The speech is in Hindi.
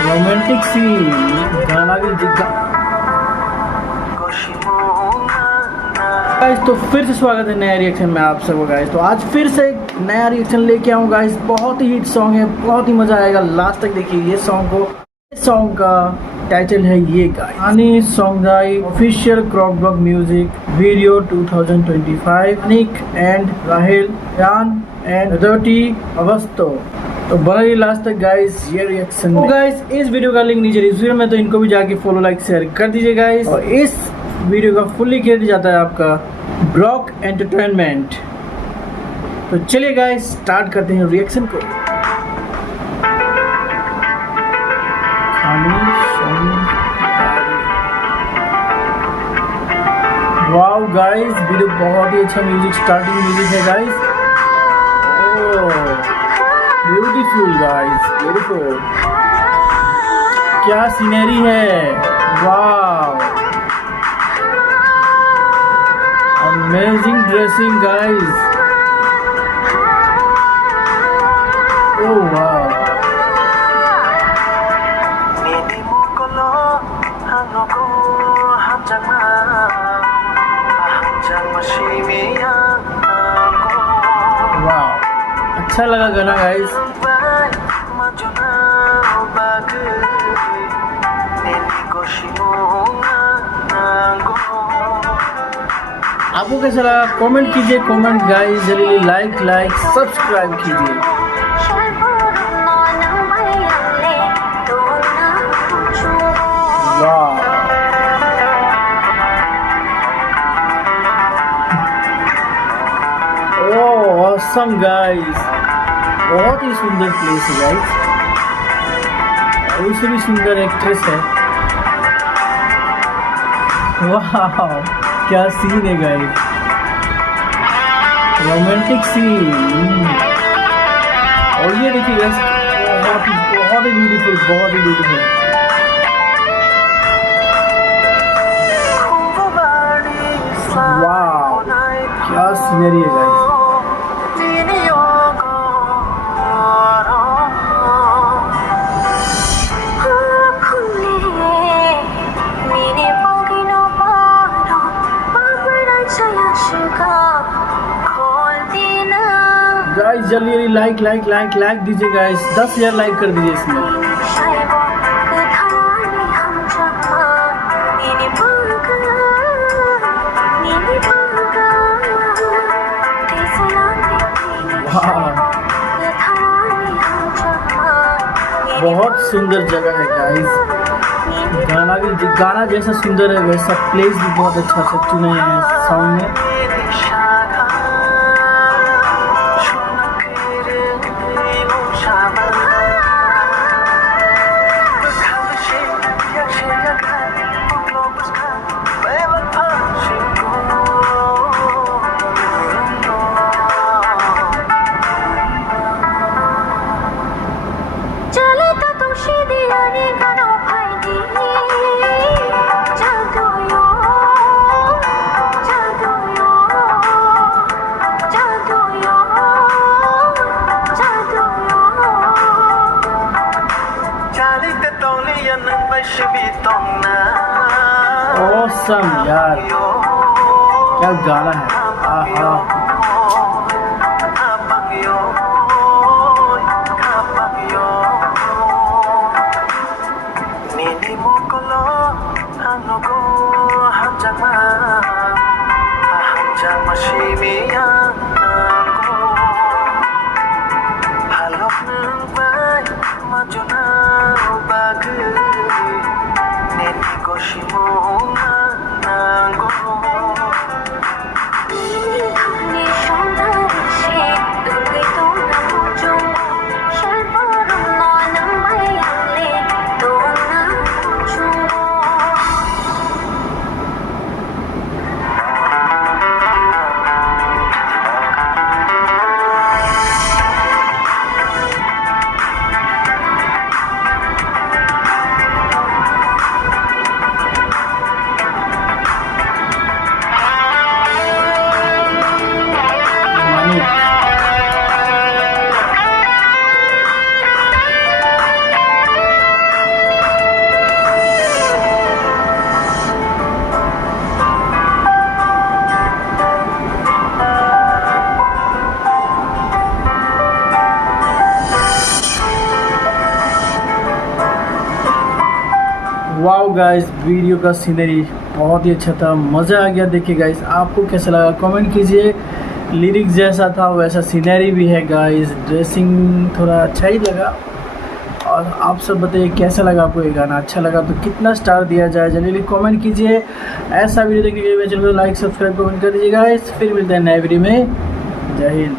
रोमांटिक सीन गाना भी गाइस। तो फिर से स्वागत है नया रिएक्शन में आप सबको गाइस। तो आज फिर से एक नया रिएक्शन लेके आऊँ गाइस। बहुत ही हिट सॉन्ग है, बहुत ही मज़ा आएगा, लास्ट तक देखिए ये सॉन्ग को। इस सॉन्ग का टाइटल है ये गाइस, हनी सॉन्गाई official crop block music video 2025 Nick and Rahel Yan and अदोटी अवस्तो। तो बना रही लास्ट तक गाइस ये रिएक्शन। तो गाइस इस वीडियो का लिंक नीचे डिस्क्रिप्शन में, तो इनको भी जाके फॉलो लाइक शेयर कर दीजिए गाइस। और इस वीडियो का फुल्ली क्रेडिट जाता है आपका ब्लॉक एंटरटेनमेंट। तो चलिए गाइस स्टार्ट करते हैं रिएक्शन को। वाओ गाइस, वीडियो बहुत ही अच्छा म्यूजिक, स्टार्टिंग म्यूजिक है गाइस। ब्यूटीफुल गाइस, ब्यूटीफुल, क्या सीनरी है, wow, amazing dressing guys, oh wow. Wow, अच्छा लगा गाना गाइस। आपको कैसा लगा कमेंट कीजिए, कमेंट गाइस, जल्दी लाइक सब्सक्राइब कीजिए। वाह, ओह ऑसम गाइस, बहुत ही सुंदर प्लेस है गाइस, और उससे भी सुंदर एक्ट्रेस है। वाह क्या सीन है गाइस, रोमांटिक सीन। और ये देखिए गाइस, बहुत ही ब्यूटीफुल, बहुत ही ब्यूटीफुल। वाह क्या सीनरी है गाइस। गाइस जल्दी लाइक दीजिए गाइस, 10,000 लाइक कर दीजिए इसमें। बहुत सुंदर जगह है गाइस, गाना जैसा सुंदर है वैसा प्लेस भी बहुत अच्छा से चुने हैं सॉन्ग में। ऑसम यार, क्या गाना है, आहा। वाओ गाइस, वीडियो का सीनरी बहुत ही अच्छा था, मज़ा आ गया। देखिए गाइस, आपको कैसा लगा कमेंट कीजिए। लिरिक्स जैसा था वैसा सीनरी भी है गाइस, ड्रेसिंग थोड़ा अच्छा ही लगा। और आप सब बताइए कैसा लगा आपको ये गाना, अच्छा लगा तो कितना स्टार दिया जाए, जल्दी कमेंट कीजिए। ऐसा वीडियो देखने के लिए मेरे चैनल को लाइक सब्सक्राइब कमेंट कर दीजिए गाइस। फिर मिलते हैं नए वीडियो में। जय हिंद।